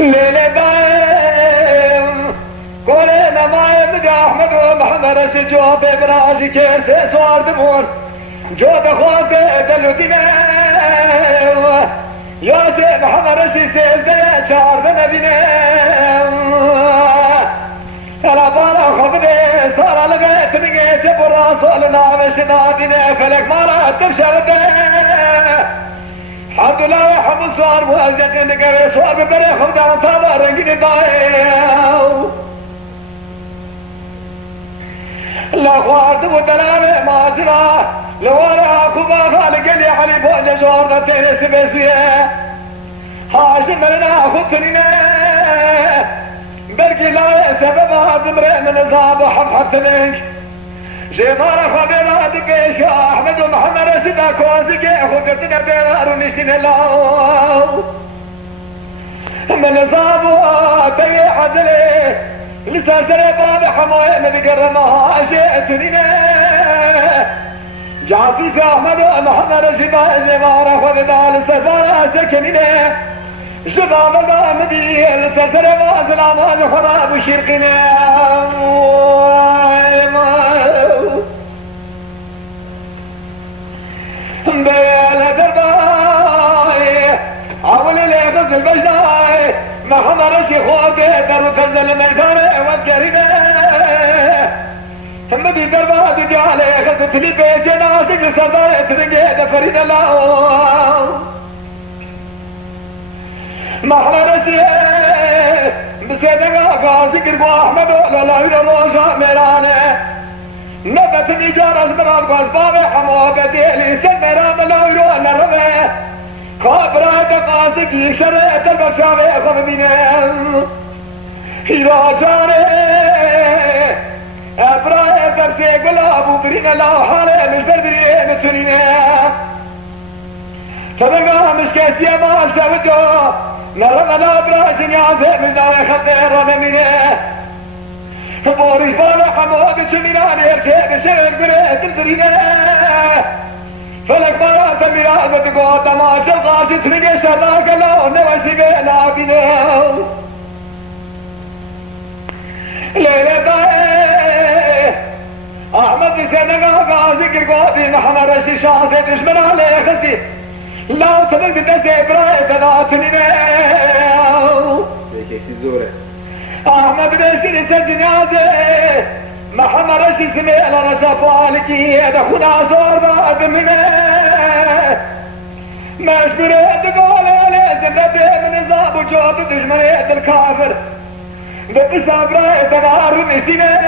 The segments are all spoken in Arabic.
ليلة دايم كلنا ما يبدأ أحمد ومحمد رشد جواب براسي كيس سوار دمور جواب خواتي دلو دينا يا شيخ محمد رشد سيزي شعر بنبينا ألا بالا خبري صار لقيت نقيت براسولنا مشنا دينا فلك ما تبشر الحمد لله يا حمد صار مهزق نقري صار ببري خمدان تابا رنقني ضايو لا خوارد ودلامي ما زرا لورا كوبا خالق لي علي بوجه جورنا تيني سبسيه هاشم لنا خطرنا برقي لا سبب هذا من نظام حفحت منك شيطان خبيرا دقيش احمد ومحمد رشد كوزك خدتنا بيرار ونشتنا الله من نظامه تي عدلي لسلسلة باب حماية بقرمها شئتني جعفي في احمد ومحمد رشد زمارة خذنا لسلسلة سكننا شباب المامدي لسلسلة باز العمال خراب وشرقنا بيلا درباي عولي لي غز البجداي ما حضرش خواتي درو تنزل الميدان وانجرنا ثم دي دربا دي علي غز تلي بيجي ناسك لسرداي ترنجي دفرين الله ما حضرش بسيدنا قاسي قربو احمد ولا لا يرموشا ميراني نبت نجار ازمران قاسباب حموقتي لي سمران لا يرون الرمي خابرات قاسك شريت البشامي خممين خيرا جاني ابراهيم برسي قلابو برين لا حالي مش بردري متنين تبقى مش كيسي ما سودو نرم لا ابراهيم يعزي من دار خلقي رممين بوريش بالا حموق شميران يركب شرق بريت الدرينة فلك بالا تميران بتقوى تماش الغاشي ترقى شراك اللون وشقى لابينه ليلة داي احمد سنقا قاسي قرقوتي محمد رشي شاسي دشمن عليه خسي لا تبقى بدسي برايت ناتنينه كيكي زورة احمد بن سجنازه محمد رشيد سميل رشاف والكي دخنا زور بعد منه مش بريد قول عليه زنده من نظام وجود دشمنية الكافر بتصاب راي تغار مسينه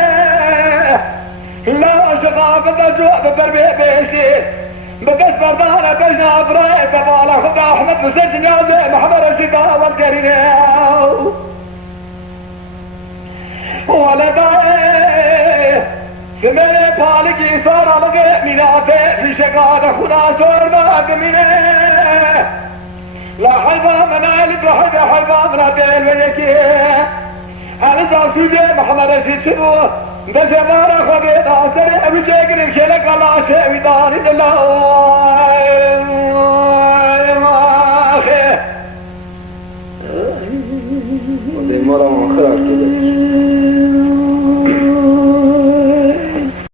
لا شغاف الجواب بربي بيشي بقص بردانه بجنا براي تبالا خد احمد بن سجنازه محمد رشيد والكرينه ولدائه سمي بالكي صار لقى مناته في شقاده خنا صور بعد منه لا حيبا منالك وحيبا حيبا مناتين ويكي هل زاسوجي محمد رشيد شبوه دشمارة خبيط عسري ابو شاكر الشلق الله شاوي داري الله